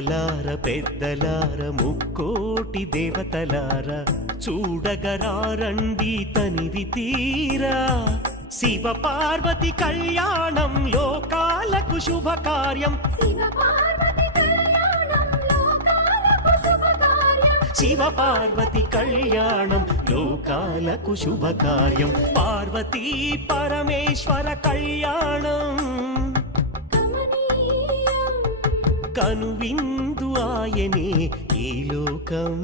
చిన్నలార పెద్దలార ముక్కోటి దేవతలార చూడగరారండి తనివి తీరా శివ పార్వతి కళ్యాణం లోకాలకు శుభకార్యం శివ పార్వతి కళ్యాణం లోకాలకు శుభకార్యం పార్వతీ పరమేశ్వర కళ్యాణం కనువిందు ఆయనే ఈ లోకం